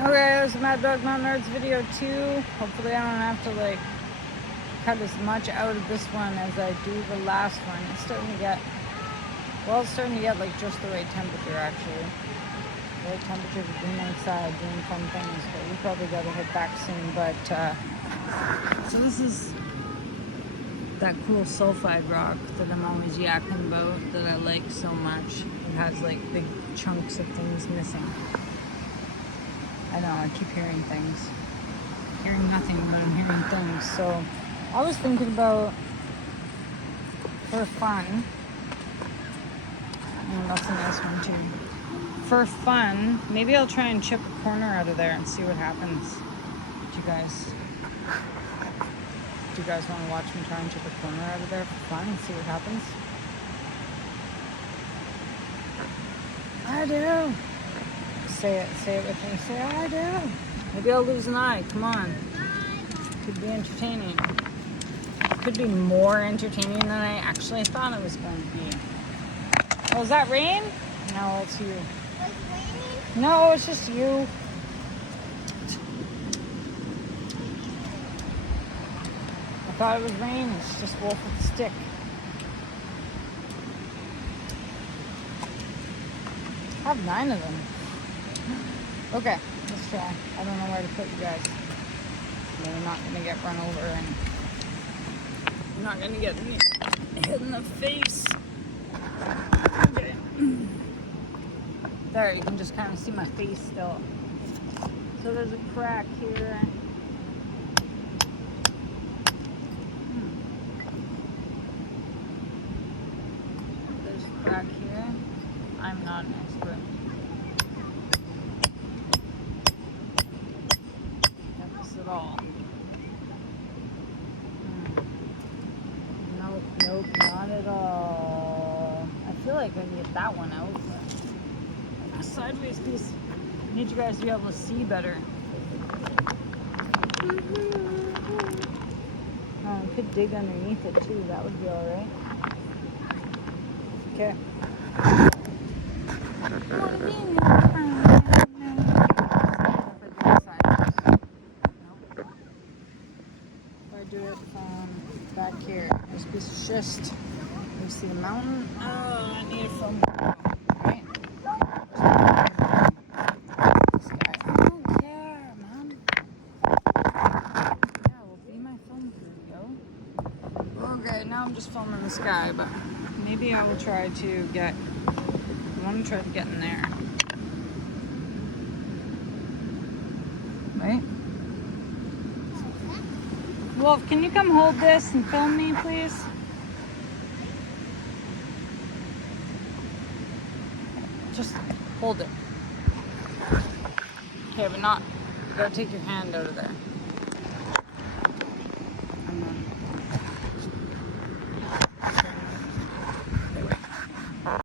Okay, there's a Mad Dog Mountain Nerds video too. Hopefully I don't have to like cut as much out of this one as I do the last one. It's starting to get, well, it's starting to get like just the right temperature actually. The right temperature for being outside, doing fun things, but we probably gotta head back soon. But so this is that cool sulfide rock that I'm always yakking about that I like so much. It has like big chunks of things missing. I know, I keep hearing things. Hearing nothing, but I'm hearing things. So I was thinking about, for fun, that's a nice one too. For fun, maybe I'll try and chip a corner out of there and see what happens. Do you guys want to watch me try and chip a corner out of there for fun and see what happens? I do. Say it with me. Say, I do. Maybe I'll lose an eye. Come on. Could be entertaining. Could be more entertaining than I actually thought it was going to be. Oh, is that rain? No, it's you. Was it raining? No, it's just you. I thought it was rain. It's just Wolf with a stick. I have 9 of them. Okay, let's try. I don't know where to put you guys. They're not going to get run over and you're not going to get hit in the face. Okay. There, you can just kind of see my face still. So there's a crack here. There's a crack here. I'm not an expert. At all. Nope, not at all. I feel like I can get that one out, but a sideways piece. I need you guys to be able to see better. Oh, I could dig underneath it too. That would be alright. Okay. Do it back here. There's a piece of schist. You see a mountain. Oh, I need a film. Right? This guy. I don't care, man. Yeah, well, be my film crew, yo. Okay, now I'm just filming the sky, but maybe I will try to get. I want to try to get in there. Right? Wolf, can you come hold this and film me, please? Just hold it. Okay, but not, you gotta take your hand out of there.